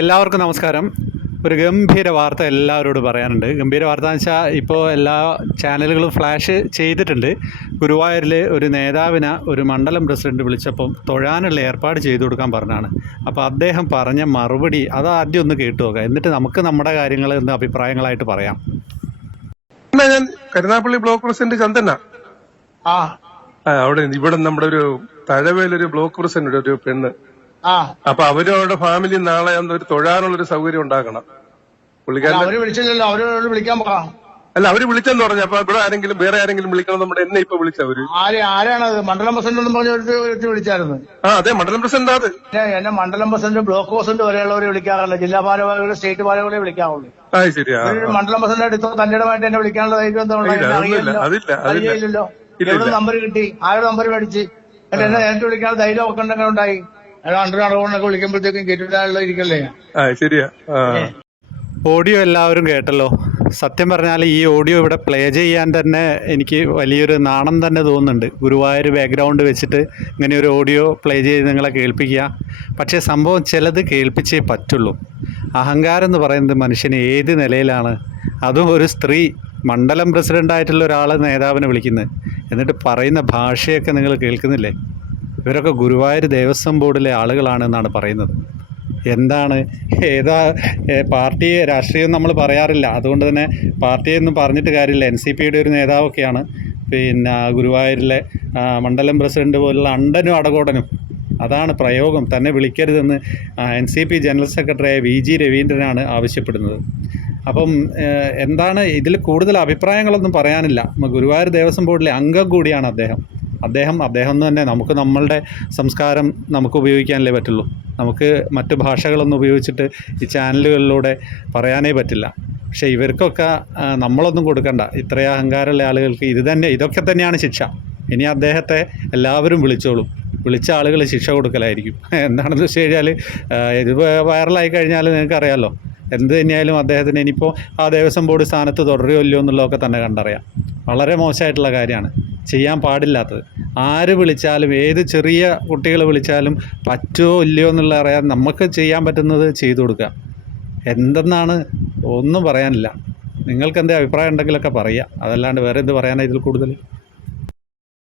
എല്ലാവർക്കും നമസ്കാരം. ഒരു ഗംഭീര വാർത്ത എല്ലാവരോടും പറയാനുണ്ട്. ഗംഭീര വാർത്ത എന്ന് വെച്ചാൽ ഇപ്പോൾ എല്ലാ ചാനലുകളും ഫ്ലാഷ് ചെയ്തിട്ടുണ്ട്. ഗുരുവായൂരിൽ ഒരു നേതാവിനെ ഒരു മണ്ഡലം പ്രസിഡന്റ് വിളിച്ചപ്പം തൊഴാനുള്ള ഏർപ്പാട് ചെയ്തു കൊടുക്കാൻ പറഞ്ഞാണ്. അപ്പോൾ അദ്ദേഹം പറഞ്ഞ മറുപടി അത് ആദ്യം ഒന്ന് കേട്ടു നോക്കാം, എന്നിട്ട് നമുക്ക് നമ്മുടെ കാര്യങ്ങൾ എന്ന് അഭിപ്രായങ്ങളായിട്ട് പറയാം. ഞാൻ കരുനാപ്പള്ളി ബ്ലോക്ക് പ്രസിഡന്റ് ചന്ദന അവിടെ ഇവിടെ നമ്മുടെ ഒരു തഴവേലൊരു ബ്ലോക്ക് പ്രസിഡന്റ് ഒരു പെണ്ണ്. അപ്പൊ അവരും അവരുടെ ഫാമിലി നാളെ ഒരു തൊഴാനുള്ളൊരു സൗകര്യം ഉണ്ടാക്കണം. അവര് വിളിച്ചില്ലല്ലോ, അവരോട് വിളിക്കാൻ പറ. അല്ല, അവര് വിളിച്ചെന്ന് പറഞ്ഞു. അപ്പൊ ഇവിടെ ആരെങ്കിലും വേറെ ആരെങ്കിലും വിളിക്കണം. നമ്മുടെ എന്നെ ഇപ്പൊ വിളിച്ചവര് ആരാണത്? മണ്ഡലം പ്രസിഡന്റ് എന്ന് പറഞ്ഞ വിളിച്ചായിരുന്നു. അതെ, മണ്ഡലം പ്രസിഡന്റ്. അത് എന്നെ മണ്ഡലം പ്രസിഡന്റ് ബ്ലോക്ക് പ്രസിഡന്റ് വരെയുള്ളവരെ വിളിക്കാറില്ല. ജില്ലാ ഭാരവാഹികളെ സ്റ്റേറ്റ് ഭാരവാഹികളെ വിളിക്കാറുള്ളൂ. ശരിയാ. മണ്ഡലം പ്രസിഡന്റ് എടുത്തോ തന്റേടമായിട്ട് എന്നെ വിളിക്കാനുള്ള ധൈര്യം അറിയില്ലല്ലോ. എവിടെ നമ്പർ കിട്ടി? ആരുടെ നമ്പർ മേടിച്ച് എന്നെ നേരിട്ട് വിളിക്കാനുള്ള ധൈര്യം ഒക്കെ ഉണ്ടെങ്കിൽ ഉണ്ടായി. അണ്ടർഗ്രൗണ്ടൊക്കെ വിളിക്കുമ്പോഴത്തേക്കും കേട്ടിട്ടുള്ള ഇരിക്കല്ലേ. ശരിയാ. ഓഡിയോ എല്ലാവരും കേട്ടല്ലോ. സത്യം പറഞ്ഞാൽ ഈ ഓഡിയോ ഇവിടെ പ്ലേ ചെയ്യാൻ തന്നെ എനിക്ക് വലിയൊരു നാണം തന്നെ തോന്നുന്നുണ്ട്. ഗുരുവായൂർ ബാക്ക്ഗ്രൗണ്ട് വെച്ചിട്ട് ഇങ്ങനെ ഒരു ഓഡിയോ പ്ലേ ചെയ്ത് നിങ്ങളെ കേൾപ്പിക്കുക. പക്ഷേ സംഭവം ചിലത് കേൾപ്പിച്ചേ പറ്റുള്ളൂ. അഹങ്കാരം എന്ന് പറയുന്നത് മനുഷ്യന് ഏത് നിലയിലാണ്? അതും ഒരു സ്ത്രീ മണ്ഡലം പ്രസിഡൻ്റായിട്ടുള്ള ഒരാളെ നേതാവിനെ വിളിക്കുന്നത്, എന്നിട്ട് പറയുന്ന ഭാഷയൊക്കെ നിങ്ങൾ കേൾക്കുന്നില്ലേ? ഇവരൊക്കെ ഗുരുവായൂർ ദേവസ്വം ബോർഡിലെ ആളുകളാണെന്നാണ് പറയുന്നത്. എന്താണ് ഏതാ പാർട്ടിയെ രാഷ്ട്രീയം നമ്മൾ പറയാറില്ല, അതുകൊണ്ട് തന്നെ പാർട്ടിയൊന്നും പറഞ്ഞിട്ട് കാര്യമില്ല. NCPയുടെ ഒരു നേതാവൊക്കെയാണ്. പിന്നെ ഗുരുവായൂരിലെ മണ്ഡലം പ്രസിഡന്റ് പോലുള്ള അണ്ടനും അടകോടനും. അതാണ് പ്രയോഗം. തന്നെ വിളിക്കരുതെന്ന് NCP ജനറൽ സെക്രട്ടറിയായ VG രവീന്ദ്രനാണ് ആവശ്യപ്പെടുന്നത്. അപ്പം എന്താണ് ഇതിൽ കൂടുതൽ അഭിപ്രായങ്ങളൊന്നും പറയാനില്ല. ഗുരുവായൂർ ദേവസ്വം ബോർഡിലെ അംഗം കൂടിയാണ് അദ്ദേഹം തന്നെ. നമുക്ക് നമ്മളുടെ സംസ്കാരം നമുക്ക് ഉപയോഗിക്കാനല്ലേ പറ്റുള്ളൂ. നമുക്ക് മറ്റു ഭാഷകളൊന്നും ഉപയോഗിച്ചിട്ട് ഈ ചാനലുകളിലൂടെ പറയാനേ പറ്റില്ല. പക്ഷേ ഇവർക്കൊക്കെ നമ്മളൊന്നും കൊടുക്കണ്ട. ഇത്രയും അഹങ്കാരമുള്ള ആളുകൾക്ക് ഇതൊക്കെ തന്നെയാണ് ശിക്ഷ. ഇനി അദ്ദേഹത്തെ എല്ലാവരും വിളിച്ചോളും. വിളിച്ച ആളുകൾ ശിക്ഷ കൊടുക്കലായിരിക്കും. എന്താണെന്ന് വെച്ച് കഴിഞ്ഞാൽ ഇത് വൈറലായി കഴിഞ്ഞാൽ നിങ്ങൾക്കറിയാമല്ലോ, എന്ത് തന്നെയായാലും അദ്ദേഹത്തിന് ഇനിയിപ്പോൾ ആ ദേവസ്വം ബോർഡ് സ്ഥാനത്ത് തുടരുമോ ഇല്ലയോ എന്നുള്ളതൊക്കെ തന്നെ കണ്ടറിയാം. വളരെ മോശമായിട്ടുള്ള കാര്യമാണ്, ചെയ്യാൻ പാടില്ലാത്തത്. ആര് വിളിച്ചാലും, ഏത് ചെറിയ കുട്ടികൾ വിളിച്ചാലും പറ്റുമോ ഇല്ലയോ എന്നുള്ള അറിയാൻ നമുക്ക് ചെയ്യാൻ പറ്റുന്നത് ചെയ്തു കൊടുക്കുക. എന്തെന്നാണ് ഒന്നും പറയാനില്ല. നിങ്ങൾക്ക് എന്തെങ്കിലും അഭിപ്രായം ഉണ്ടെങ്കിലൊക്കെ പറയുക. അതല്ലാണ്ട് വേറെ എന്ത് പറയാനാണ് ഇതിൽ കൂടുതൽ?